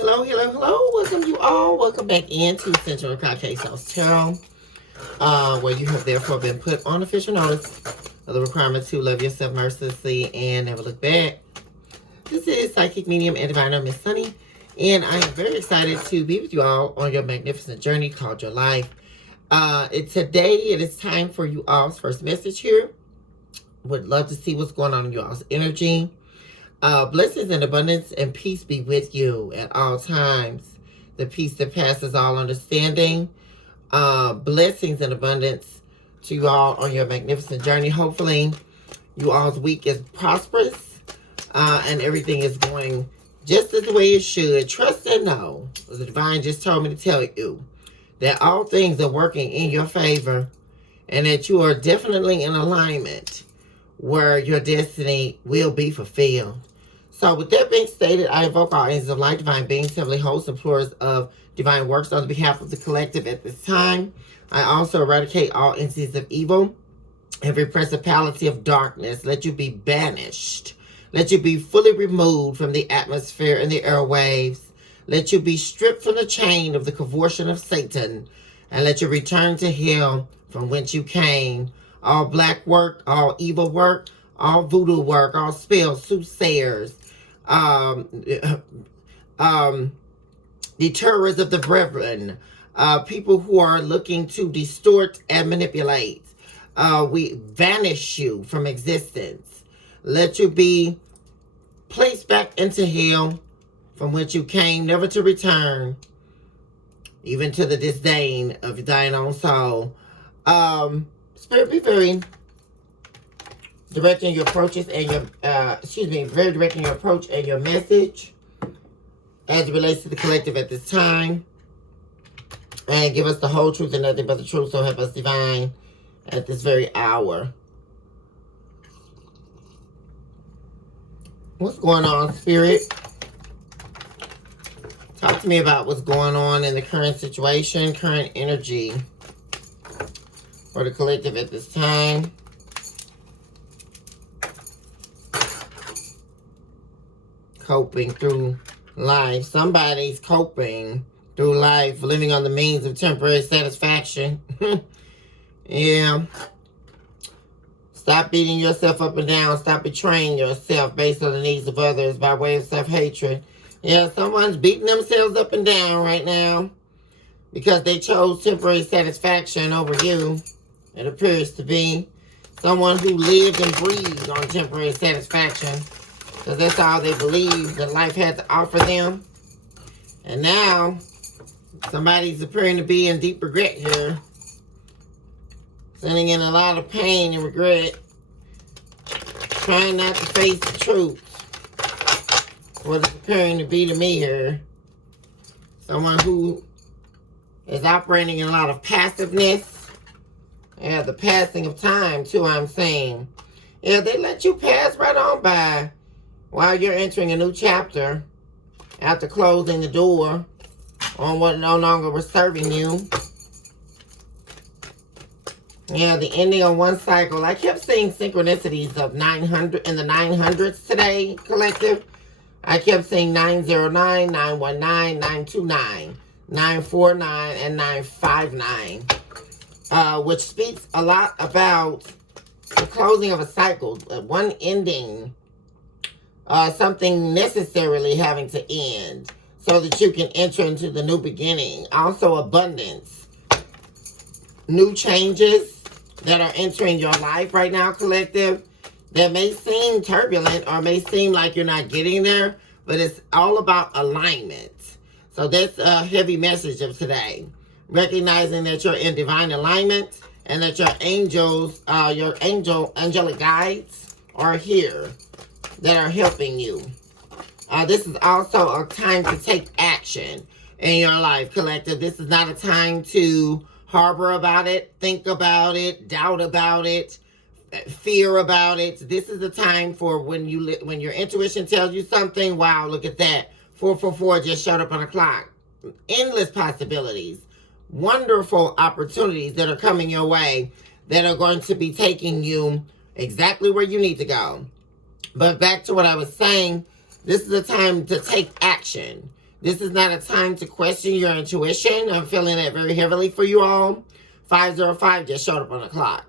Hello, hello, hello. Welcome you all. Welcome back into Central Caucasian House Tarot, where you have therefore been put on official notice of the requirement to love yourself mercilessly and never look back. This is Psychic Medium and Diviner Miss Sunny, and I am very excited to be with you all on your magnificent journey called your life. Today it is time for you all's first message here. Would love to see what's going on in you all's energy. Blessings and abundance and peace be with you at all times. The peace that passes all understanding. Blessings and abundance to you all on your magnificent journey. Hopefully, you all's week is prosperous and everything is going just as the way it should. Trust and know. The divine just told me to tell you that all things are working in your favor and that you are definitely in alignment where your destiny will be fulfilled. So with that being stated, I invoke all angels of light, divine beings, heavenly hosts, and plurals of divine works on behalf of the collective at this time. I also eradicate all entities of evil, every principality of darkness. Let you be banished. Let you be fully removed from the atmosphere and the airwaves. Let you be stripped from the chain of the cavortion of Satan, and let you return to hell from whence you came. All black work, all evil work, all voodoo work, all spells, soothsayers, the terrors of the brethren, people who are looking to distort and manipulate. We vanish you from existence. Let you be placed back into hell from whence you came, never to return, even to the disdain of thine own soul. Spirit, be very directing your approaches and your, very directing your approach and your message as it relates to the collective at this time. And give us the whole truth and nothing but the truth, so help us divine at this very hour. What's going on, Spirit? Talk to me about what's going on in the current situation, current energy for the collective at this time. Coping through life. Somebody's coping through life, living on the means of temporary satisfaction. Yeah. Stop beating yourself up and down. Stop betraying yourself based on the needs of others by way of self-hatred. Yeah, someone's beating themselves up and down right now because they chose temporary satisfaction over you. It appears to be someone who lived and breathed on temporary satisfaction, because that's all they believed that life had to offer them. And now, somebody's appearing to be in deep regret here. Sending in a lot of pain and regret. Trying not to face the truth. What it's appearing to be to me here. Someone who is operating in a lot of passiveness. Yeah, the passing of time, too, I'm saying. Yeah, they let you pass right on by while you're entering a new chapter after closing the door on what no longer was serving you. Yeah, the ending of one cycle. I kept seeing synchronicities of 900 in the 900s today, collective. I kept seeing 909, 919, 929, 949, and 959. Which speaks a lot about the closing of a cycle, one ending, something necessarily having to end so that you can enter into the new beginning. Also abundance, new changes that are entering your life right now, collective, that may seem turbulent or may seem like you're not getting there, but it's all about alignment. So that's a heavy message of today. Recognizing that you're in divine alignment and that your angels, your angelic guides are here that are helping you. This is also a time to take action in your life, collective. This is not a time to harbor about it, think about it, doubt about it, fear about it. This is the time for when your intuition tells you something. Wow, look at that. 444 just showed up on the clock. Endless possibilities. Wonderful opportunities that are coming your way that are going to be taking you exactly where you need to go. But back to what I was saying, this is a time to take action. This is not a time to question your intuition. I'm feeling that very heavily for you all. 505 just showed up on the clock.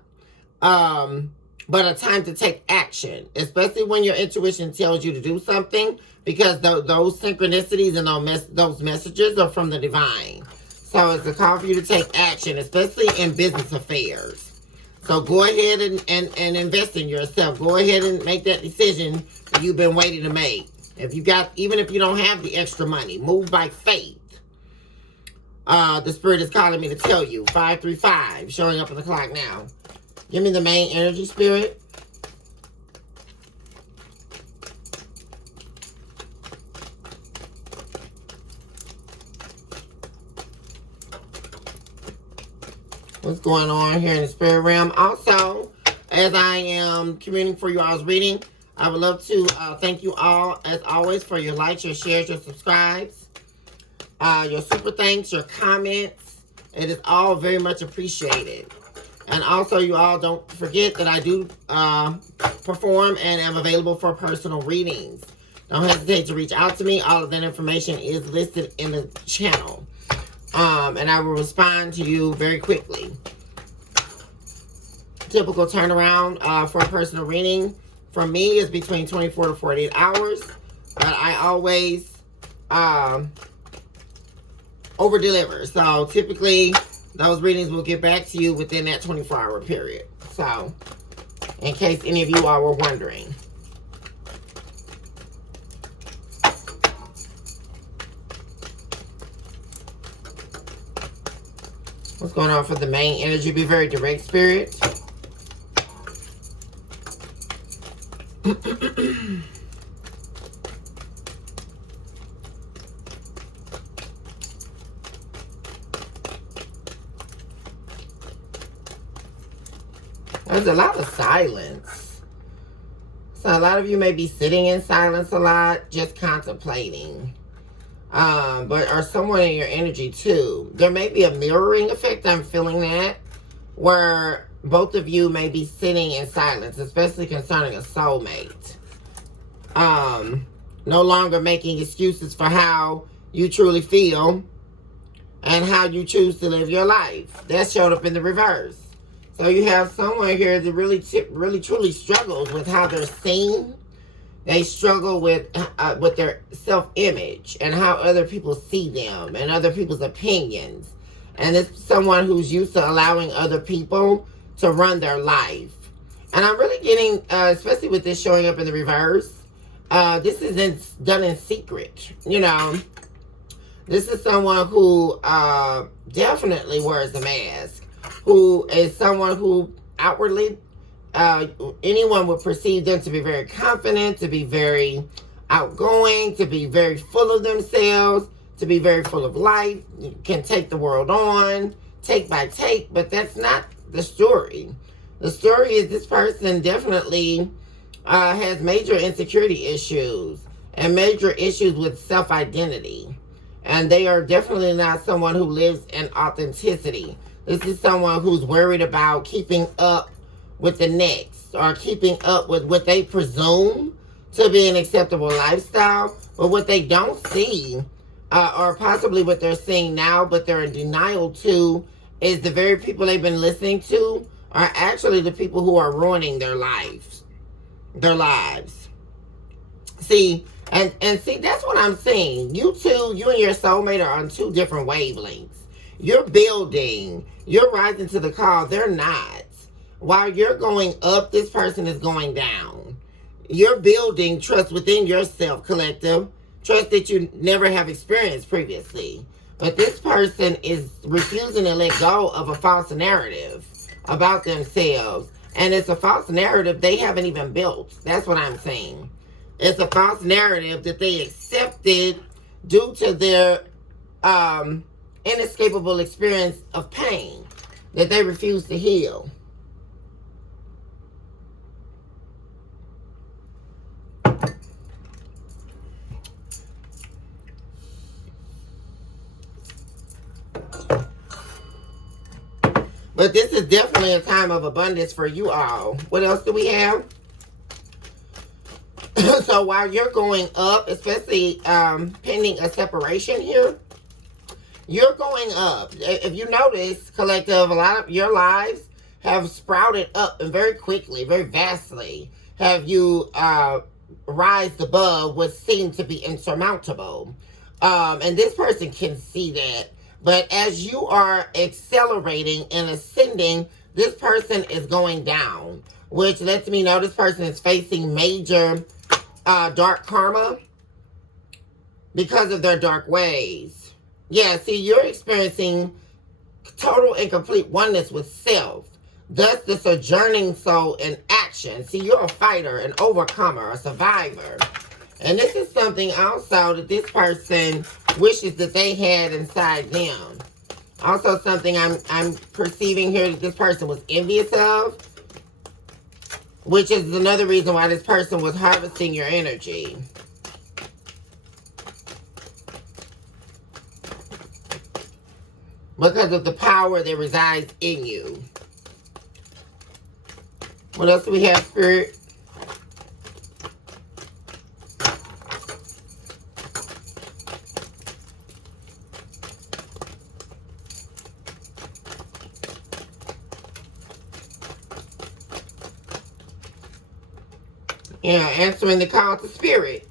But a time to take action, especially when your intuition tells you to do something, because those synchronicities and those messages are from the divine. So it's a call for you to take action, especially in business affairs. So go ahead and invest in yourself. Go ahead and make that decision that you've been waiting to make. Even if you don't have the extra money, move by faith. The Spirit is calling me to tell you. 535, showing up on the clock now. Give me the main energy, Spirit. What's going on here in the spirit realm? Also, as I am communing for you all's reading, I would love to thank you all, as always, for your likes, your shares, your subscribes, your super thanks, your comments. It is all very much appreciated. And also, you all don't forget that I do perform and am available for personal readings. Don't hesitate to reach out to me. All of that information is listed in the channel. And I will respond to you very quickly. Typical turnaround for a personal reading from me is between 24 to 48 hours. But I always over-deliver. So typically, those readings will get back to you within that 24-hour period. So, in case any of you all were wondering. What's going on for the main energy? Be very direct, Spirit. There's a lot of silence. So a lot of you may be sitting in silence a lot, just contemplating. Or someone in your energy too. There may be a mirroring effect. I'm feeling that. Where both of you may be sitting in silence, especially concerning a soulmate. No longer making excuses for how you truly feel and how you choose to live your life. That showed up in the reverse. So you have someone here that really truly struggles with how they're seen. They struggle with their self-image and how other people see them and other people's opinions. And it's someone who's used to allowing other people to run their life. And I'm really getting, especially with this showing up in the reverse, this isn't done in secret, you know. This is someone who definitely wears a mask, who is someone who outwardly, anyone would perceive them to be very confident, to be very outgoing, to be very full of themselves, to be very full of life, can take the world on, take by take, but that's not the story. The story is this person definitely has major insecurity issues and major issues with self-identity. And they are definitely not someone who lives in authenticity. This is someone who's worried about keeping up with the next, or keeping up with what they presume to be an acceptable lifestyle, but what they don't see, or possibly what they're seeing now, but they're in denial to, is the very people they've been listening to are actually the people who are ruining their lives. See, and see, that's what I'm saying. You and your soulmate are on two different wavelengths. You're building, you're rising to the call, they're not. While you're going up, this person is going down. You're building trust within yourself, collective. Trust that you never have experienced previously. But this person is refusing to let go of a false narrative about themselves. And it's a false narrative they haven't even built. That's what I'm saying. It's a false narrative that they accepted due to their inescapable experience of pain that they refuse to heal. But this is definitely a time of abundance for you all. What else do we have? So while you're going up, especially pending a separation here, you're going up. If you notice, collective, a lot of your lives have sprouted up and very quickly, very vastly. Have you rised above what seemed to be insurmountable. And this person can see that. But as you are accelerating and ascending, this person is going down, which lets me know this person is facing major dark karma because of their dark ways. Yeah, see, you're experiencing total and complete oneness with self. Thus, the sojourning soul in action. See, you're a fighter, an overcomer, a survivor. And this is something also that this person wishes that they had inside them. Also something I'm perceiving here that this person was envious of, which is another reason why this person was harvesting your energy. Because of the power that resides in you. What else do we have, Spirit? Yeah, answering the call to spirit.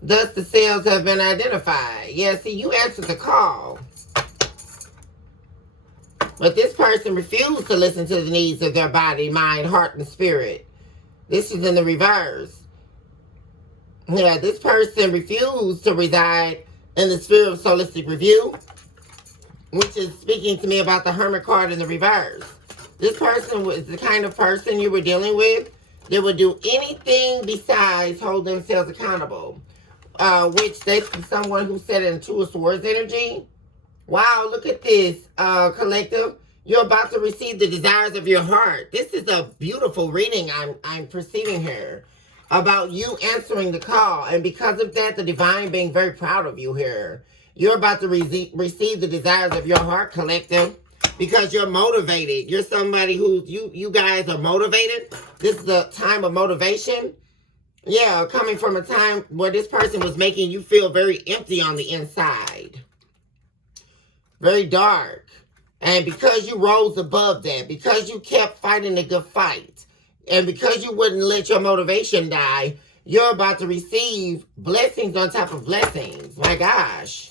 Thus, the cells have been identified. Yeah, see, you answered the call. But this person refused to listen to the needs of their body, mind, heart, and spirit. This is in the reverse. Yeah, this person refused to reside in the sphere of Solistic Review, which is speaking to me about the Hermit card in the reverse. This person was the kind of person you were dealing with that would do anything besides hold themselves accountable. Which they someone who said it into a swords energy. Wow, look at this, collective. You're about to receive the desires of your heart. This is a beautiful reading I'm perceiving here about you answering the call. And because of that, the divine being very proud of you here. You're about to receive the desires of your heart, collective, because you're motivated. You're somebody who, you guys are motivated. This is a time of motivation. Yeah, coming from a time where this person was making you feel very empty on the inside. Very dark. And because you rose above that, because you kept fighting the good fight, and because you wouldn't let your motivation die, you're about to receive blessings on top of blessings. My gosh.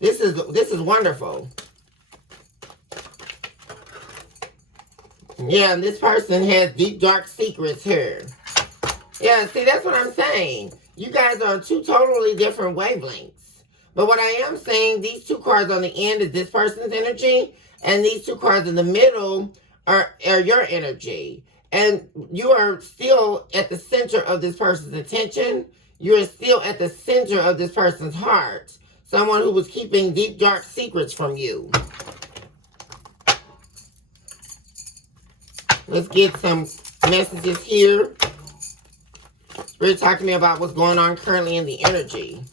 This is wonderful. Yeah, and this person has deep, dark secrets here. Yeah, see, that's what I'm saying. You guys are on two totally different wavelengths. But what I am saying, these two cards on the end is this person's energy, and these two cards in the middle are your energy. And you are still at the center of this person's attention. You're still at the center of this person's heart. Someone who was keeping deep, dark secrets from you. Let's get some messages here. Spirit, talk to me about what's going on currently in the energy.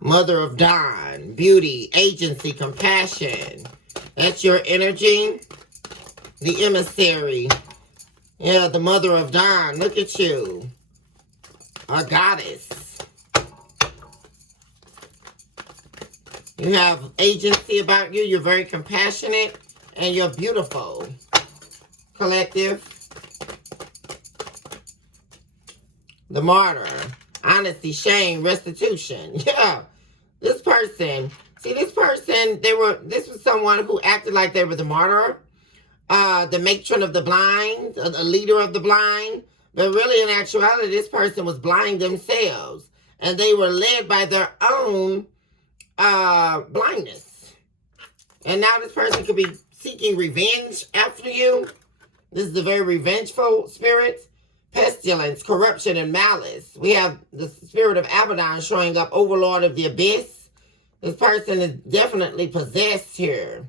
Mother of Dawn, beauty, agency, compassion. That's your energy. The emissary. Yeah, the Mother of Dawn. Look at you. A goddess. You have agency about you. You're very compassionate. And you're beautiful. Collective. The Martyr. Honesty, shame, restitution. Yeah. This person. See, this person, this was someone who acted like they were the martyr. The matron of the blind, a leader of the blind. But really, in actuality, this person was blind themselves. And they were led by their own blindness. And now this person could be seeking revenge after you. This is a very revengeful spirit. Pestilence, corruption, and malice. We have the spirit of Abaddon showing up, overlord of the abyss. This person is definitely possessed here.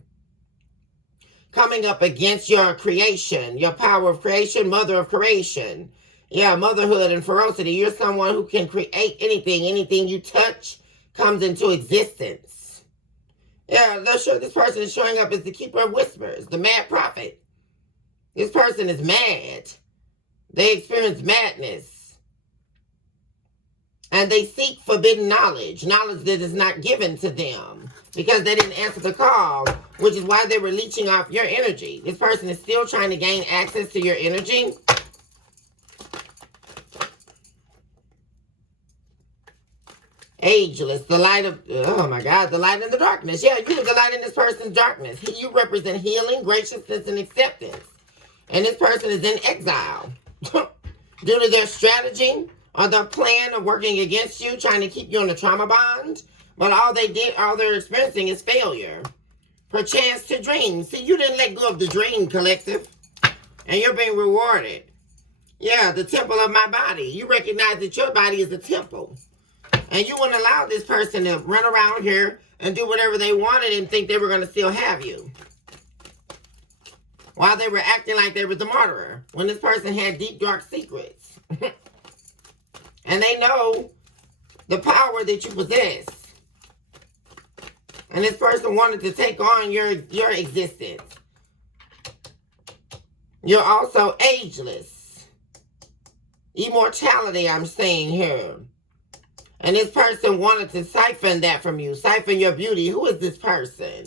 Coming up against your creation, your power of creation, mother of creation. Yeah, motherhood and ferocity. You're someone who can create anything. Anything you touch comes into existence. Yeah, they'll show this person is showing up as the keeper of whispers, the mad prophet. This person is mad. They experience madness. And they seek forbidden knowledge, knowledge that is not given to them because they didn't answer the call, which is why they were leeching off your energy. This person is still trying to gain access to your energy. Ageless, the light of, oh my God, the light in the darkness. Yeah, you're the light in this person's darkness. You represent healing, graciousness, and acceptance. And this person is in exile due to their strategy or their plan of working against you, trying to keep you in a trauma bond. But all they're experiencing is failure. Perchance to dream. See, you didn't let go of the dream, collective. And you're being rewarded. Yeah, the temple of my body. You recognize that your body is a temple. And you wouldn't allow this person to run around here and do whatever they wanted and think they were going to still have you. While they were acting like they were the martyr. When this person had deep, dark secrets. And they know the power that you possess. And this person wanted to take on your existence. You're also ageless. Immortality, I'm saying here. And this person wanted to siphon that from you. Siphon your beauty. Who is this person?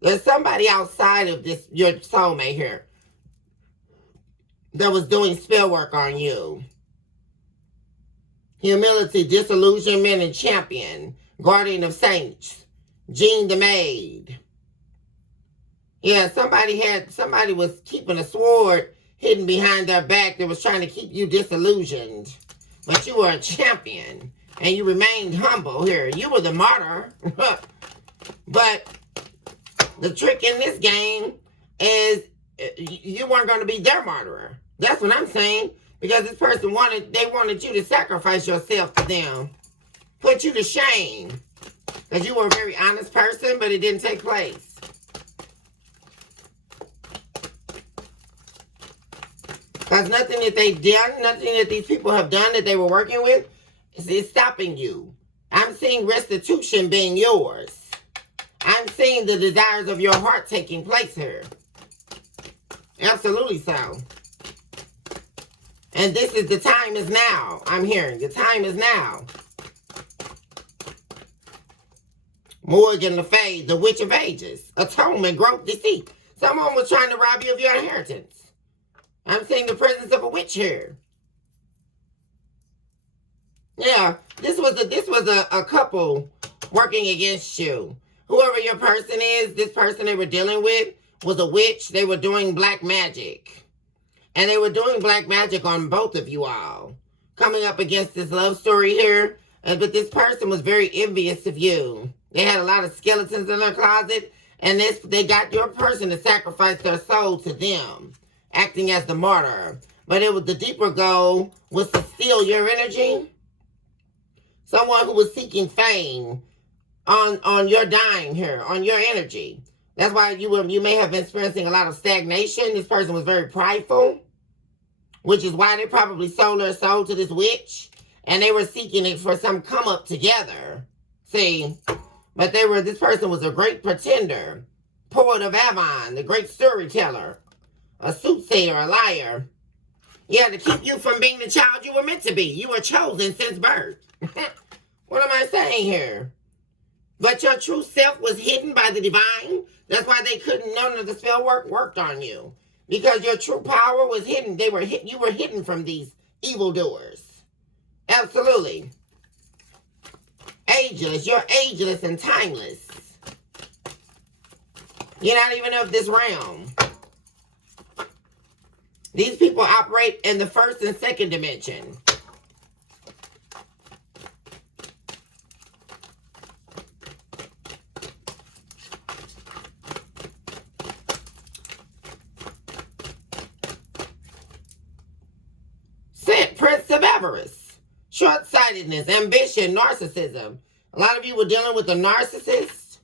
There's somebody outside of this, your soulmate here, that was doing spell work on you. Humility, disillusionment, and champion. Guardian of saints. Jean the maid. Yeah, somebody was keeping a sword hidden behind their back that was trying to keep you disillusioned. But you were a champion. And you remained humble here. You were the martyr. But the trick in this game is you weren't going to be their martyr. That's what I'm saying. Because this person wanted you to sacrifice yourself to them. Put you to shame. Because you were a very honest person, but it didn't take place. Because nothing that they've done, nothing that these people have done that they were working with, is stopping you. I'm seeing restitution being yours. I'm seeing the desires of your heart taking place here. Absolutely so. And this is the time is now. I'm hearing the time is now. Morgan Le Fay, the Witch of Ages. Atonement, growth, deceit. Someone was trying to rob you of your inheritance. I'm seeing the presence of a witch here. Yeah, this was a couple working against you. Whoever your person is, this person they were dealing with was a witch. They were doing black magic. And they were doing black magic on both of you all. Coming up against this love story here. But this person was very envious of you. They had a lot of skeletons in their closet. And they got your person to sacrifice their soul to them. Acting as the martyr. But it was the deeper goal was to steal your energy. Someone who was seeking fame on your dime here, on your energy. That's why you may have been experiencing a lot of stagnation. This person was very prideful, which is why they probably sold their soul to this witch, and they were seeking it for some come up together. See, but this person was a great pretender, poet of Avon, the great storyteller, a soothsayer, a liar. Yeah, to keep you from being the child you were meant to be. You were chosen since birth. What am I saying here? But your true self was hidden by the divine. That's why none of the spell work worked on you. Because your true power was hidden. You were hidden from these evildoers. Absolutely. Ageless. You're ageless and timeless. You're not even of this realm. These people operate in the first and second dimension. Prince of avarice, short-sightedness, ambition, narcissism. A lot of you were dealing with a narcissist.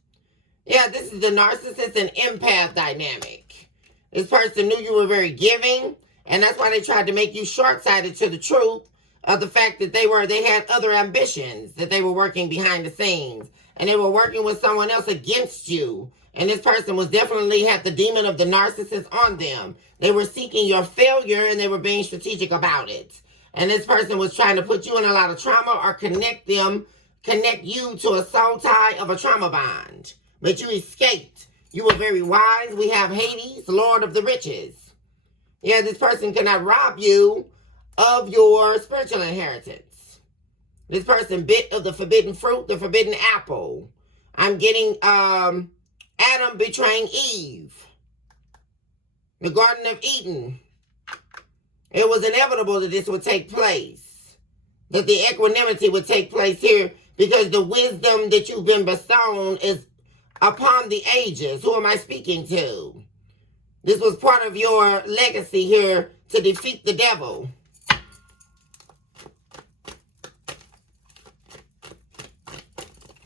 Yeah, this is the narcissist and empath dynamic. This person knew you were very giving, And that's why they tried to make you short-sighted to the truth of the fact that they had other ambitions, that they were working behind the scenes. And they were working with someone else against you. And this person was definitely had the demon of the narcissist on them. They were seeking your failure and they were being strategic about it. And this person was trying to put you in a lot of trauma or connect you to a soul tie of a trauma bond. But you escaped. You were very wise. We have Hades, Lord of the Riches. Yeah, this person cannot rob you of your spiritual inheritance. This person bit of the forbidden fruit, the forbidden apple. I'm getting Adam betraying Eve. The Garden of Eden. It was inevitable that this would take place. That the equanimity would take place here because the wisdom that you've been bestowed is upon the ages. Who am I speaking to? This was part of your legacy here to defeat the devil.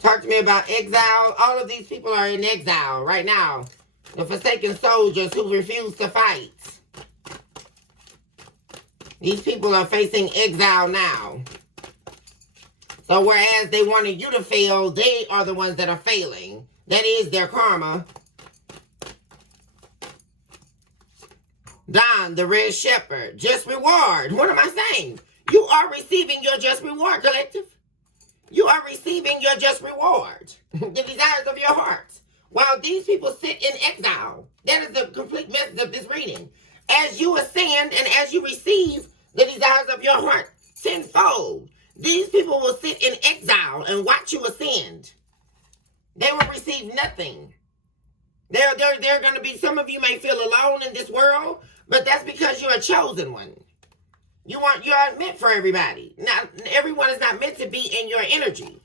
Talk to me about exile. All of these people are in exile right now. The forsaken soldiers who refuse to fight. These people are facing exile now. So whereas they wanted you to fail, they are the ones that are failing. That is their karma. Don, the red shepherd. Just reward. What am I saying? You are receiving your just reward, collective. You are receiving your just reward. The desires of your heart. While these people sit in exile. That is the complete message of this reading. As you ascend and as you receive the desires of your heart tenfold, these people will sit in exile and watch you ascend. They will receive nothing. They're going to be, some of you may feel alone in this world, but that's because you're a chosen one. You aren't meant for everybody. Now, everyone is not meant to be in your energy.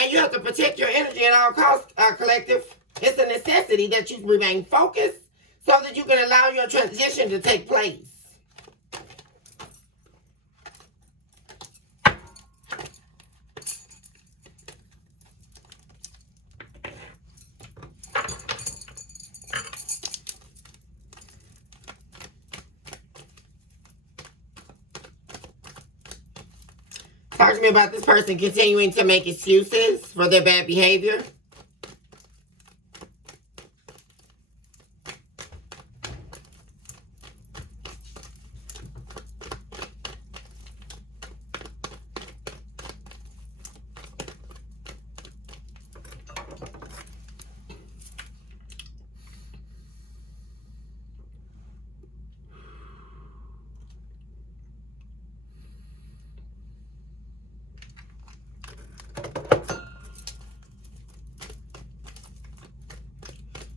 And you have to protect your energy at all costs, collective. It's a necessity that you remain focused so that you can allow your transition to take place. Talk to me about this person continuing to make excuses for their bad behavior.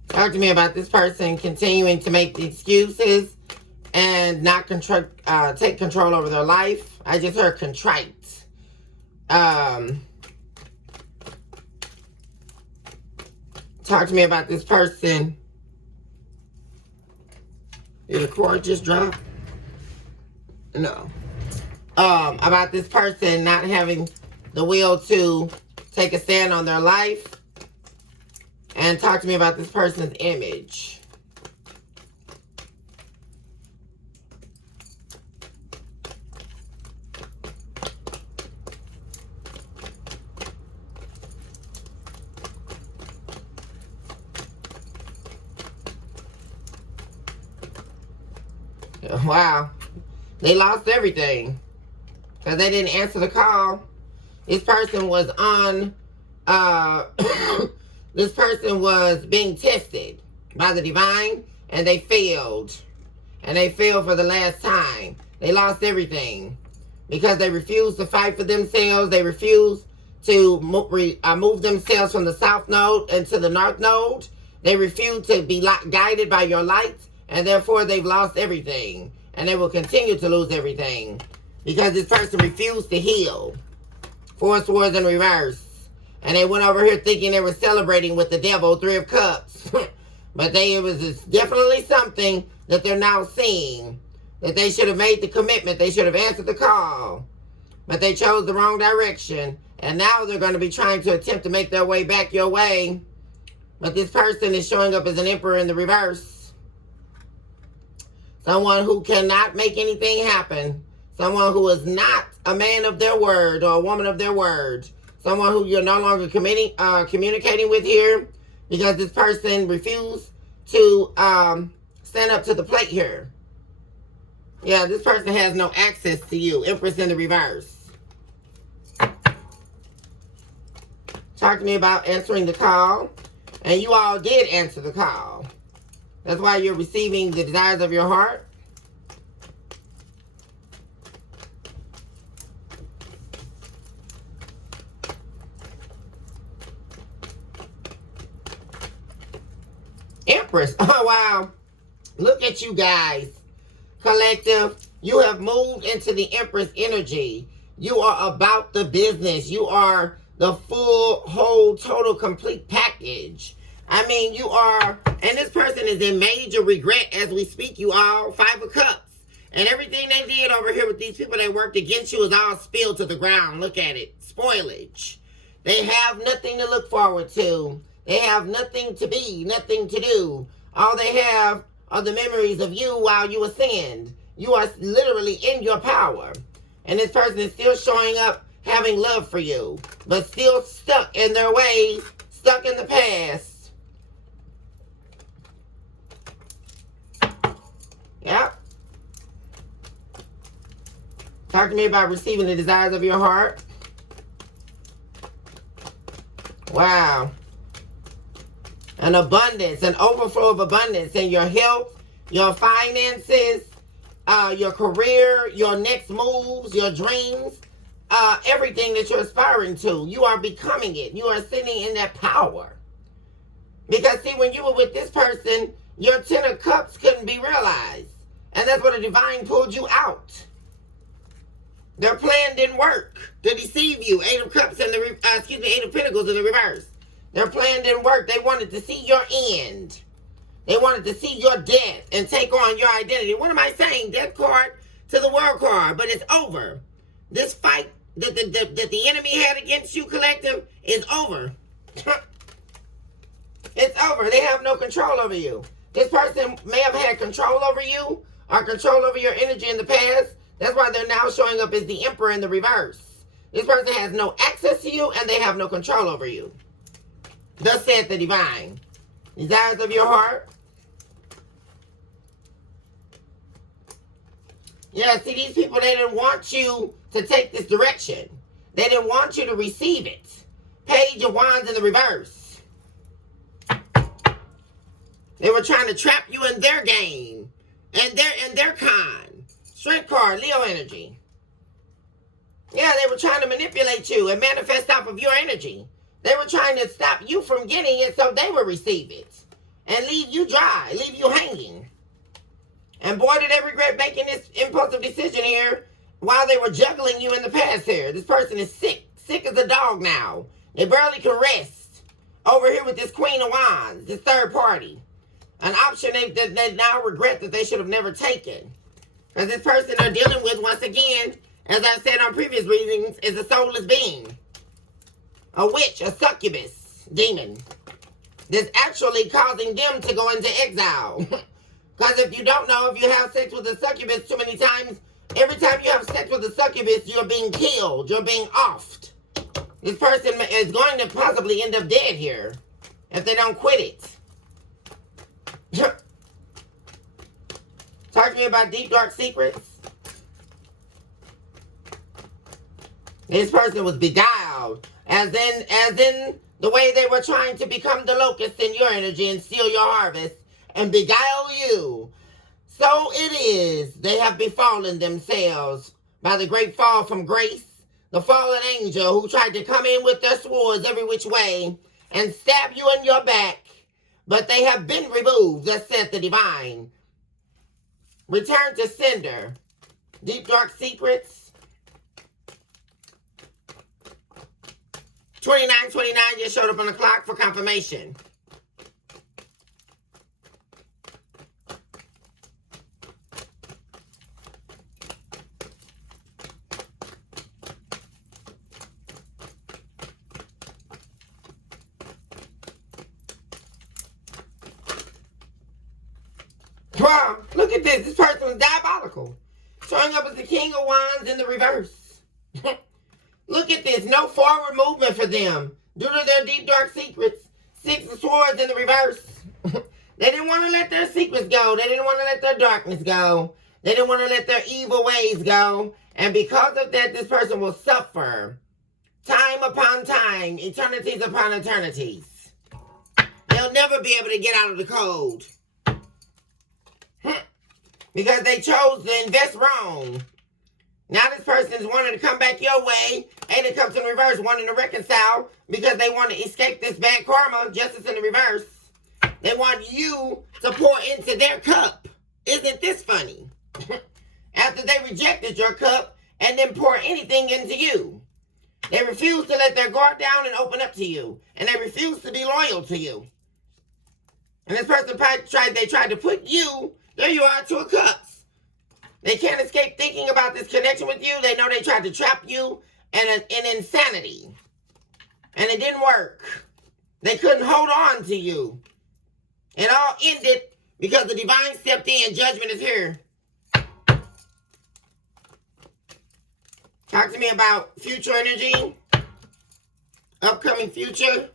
Talk to me about this person continuing to make excuses and not take control over their life. I just heard contrite. Talk to me about this person. Did the cord just drop? No. About this person not having the will to take a stand on their life. And talk to me about this person's image. Wow. They lost everything. Because they didn't answer the call. This person was on... This person was being tested by the divine, and they failed. And they failed for the last time. They lost everything because they refused to fight for themselves. They refused to move themselves from the south node into the north node. They refused to be guided by your light, and therefore they've lost everything. And they will continue to lose everything because this person refused to heal. Four swords in reverse. And they went over here thinking they were celebrating with the devil, 3 of Cups. But it was definitely something that they're now seeing. That they should have made the commitment. They should have answered the call. But they chose the wrong direction. And now they're going to be trying to attempt to make their way back your way. But this person is showing up as an emperor in the reverse. Someone who cannot make anything happen. Someone who is not a man of their word or a woman of their word. Someone who you're no longer communicating with here because this person refused to stand up to the plate here. Yeah, this person has no access to you. Empress in the reverse. Talk to me about answering the call. And you all did answer the call. That's why you're receiving the desires of your heart. Empress. Oh, wow. Look at you guys. Collective, you have moved into the Empress energy. You are about the business. You are the full, whole, total, complete package. I mean, you are, and this person is in major regret as we speak, you all. 5 of Cups. And everything they did over here with these people that worked against you is all spilled to the ground. Look at it. Spoilage. They have nothing to look forward to. They have nothing to be, nothing to do. All they have are the memories of you while you ascend. You are literally in your power. And this person is still showing up having love for you, but still stuck in their ways, stuck in the past. Yep. Talk to me about receiving the desires of your heart. Wow. An abundance, an overflow of abundance in your health, your finances, your career, your next moves, your dreams, everything that you're aspiring to. You are becoming it. You are sitting in that power. Because see, when you were with this person, your 10 of Cups couldn't be realized. And that's where the divine pulled you out. Their plan didn't work to deceive you. 8 of Cups in the, 8 of Pentacles in the reverse. Their plan didn't work. They wanted to see your end. They wanted to see your death and take on your identity. What am I saying? Death card to the world card, but it's over. This fight that the enemy had against you, collective, is over. It's over. They have no control over you. This person may have had control over you or control over your energy in the past. That's why they're now showing up as the Emperor in the reverse. This person has no access to you and they have no control over you. Thus said the divine. Desires of your heart. Yeah, see, these people, they didn't want you to take this direction. They didn't want you to receive it. Page of Wands in the reverse. They were trying to trap you in their game. And their con. Strength card, Leo energy. Yeah, they were trying to manipulate you and manifest off of your energy. They were trying to stop you from getting it so they would receive it. And leave you dry, leave you hanging. And boy, did they regret making this impulsive decision here while they were juggling you in the past here. This person is sick as a dog now. They barely can rest. Over here with this Queen of Wands, this third party. An option they now regret that they should have never taken. Because this person they're dealing with, once again, as I said on previous readings, is a soulless being. A witch, a succubus, demon. That's actually causing them to go into exile. Because if you don't know, if you have sex with a succubus too many times, every time you have sex with a succubus, you're being killed. You're being offed. This person is going to possibly end up dead here if they don't quit it. Talk to me about deep, dark secrets. This person was beguiled. As in the way they were trying to become the locust in your energy and steal your harvest and beguile you. So it is. They have befallen themselves by the great fall from grace. The fallen angel who tried to come in with their swords every which way and stab you in your back. But they have been removed, thus said the divine. Return to sender. Deep, dark secrets. 2929 just showed up on the clock for confirmation. Wow, look at this. This person is diabolical. Showing up as the King of Wands in the reverse. Look at this. No forward movement for them. Due to their deep, dark secrets. Six of Swords in the reverse. They didn't want to let their secrets go. They didn't want to let their darkness go. They didn't want to let their evil ways go. And because of that, this person will suffer. Time upon time. Eternities upon eternities. They'll never be able to get out of the cold. Because they chose to invest wrong. Now this person is wanting to come back your way. Eight of Cups in reverse, wanting to reconcile because they want to escape this bad karma. Justice in the reverse. They want you to pour into their cup. Isn't this funny? After they rejected your cup and then pour anything into you. They refuse to let their guard down and open up to you. And they refuse to be loyal to you. And this person tried to put you, there you are, Two of Cups. They can't escape thinking about this connection with you. They know they tried to trap you in insanity. And it didn't work. They couldn't hold on to you. It all ended because the divine stepped in. Judgment is here. Talk to me about future energy. Upcoming future.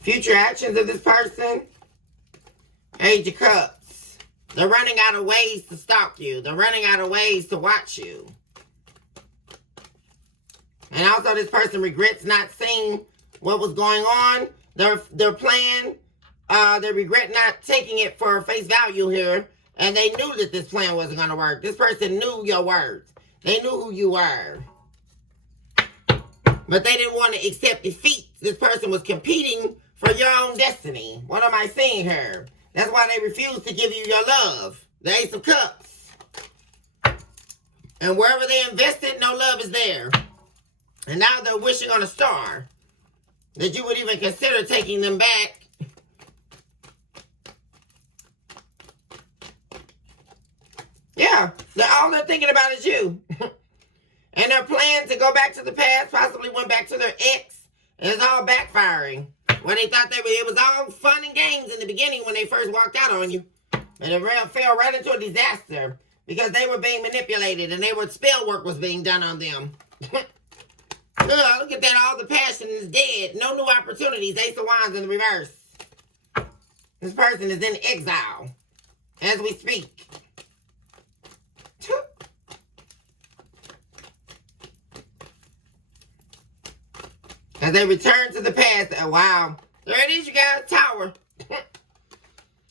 Future actions of this person. Age of Cups. They're running out of ways to stalk you. They're running out of ways to watch you. And also this person regrets not seeing what was going on. Their plan. They regret not taking it for face value here. And they knew that this plan wasn't going to work. This person knew your words. They knew who you were. But they didn't want to accept defeat. This person was competing for your own destiny. What am I seeing here? That's why they refuse to give you your love. The Ace of Cups. And wherever they invested, no love is there. And now they're wishing on a star that you would even consider taking them back. Yeah, all they're thinking about is you. And their plan to go back to the past possibly went back to their ex. And it's all backfiring. When they thought it was all fun and games in the beginning when they first walked out on you. And it fell right into a disaster. Because they were being manipulated and spell work was being done on them. Look at that. All the passion is dead. No new opportunities. Ace of Wands in the reverse. This person is in exile. As we speak. As they return to the past. Oh, wow. There it is, you guys. Tower.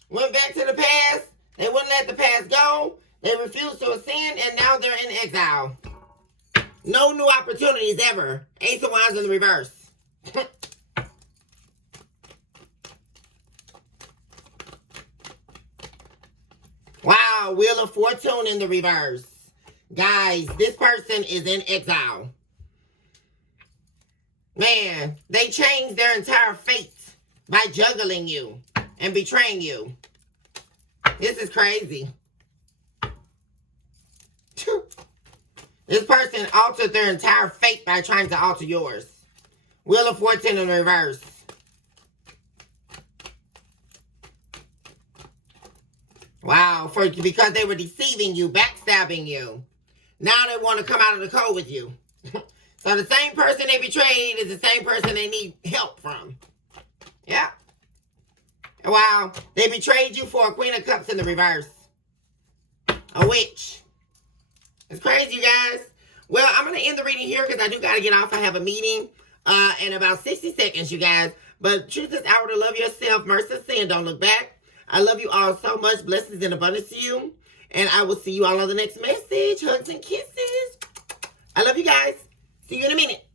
Went back to the past. They wouldn't let the past go. They refused to ascend, and now they're in exile. No new opportunities ever. Ace of Wands in the reverse. Wow. Wheel of Fortune in the reverse. Guys, this person is in exile. Man, they changed their entire fate by juggling you and betraying you. This is crazy. This person altered their entire fate by trying to alter yours. Wheel of Fortune in reverse. Wow, because they were deceiving you, backstabbing you. Now they want to come out of the cold with you. So the same person they betrayed is the same person they need help from. Yeah. Wow. They betrayed you for a Queen of Cups in the reverse. A witch. It's crazy, you guys. Well, I'm going to end the reading here because I do got to get off. I have a meeting in about 60 seconds, you guys. But choose this hour to love yourself, mercy, sin. Don't look back. I love you all so much. Blessings and abundance to you. And I will see you all on the next message. Hugs and kisses. I love you guys. See you in a minute.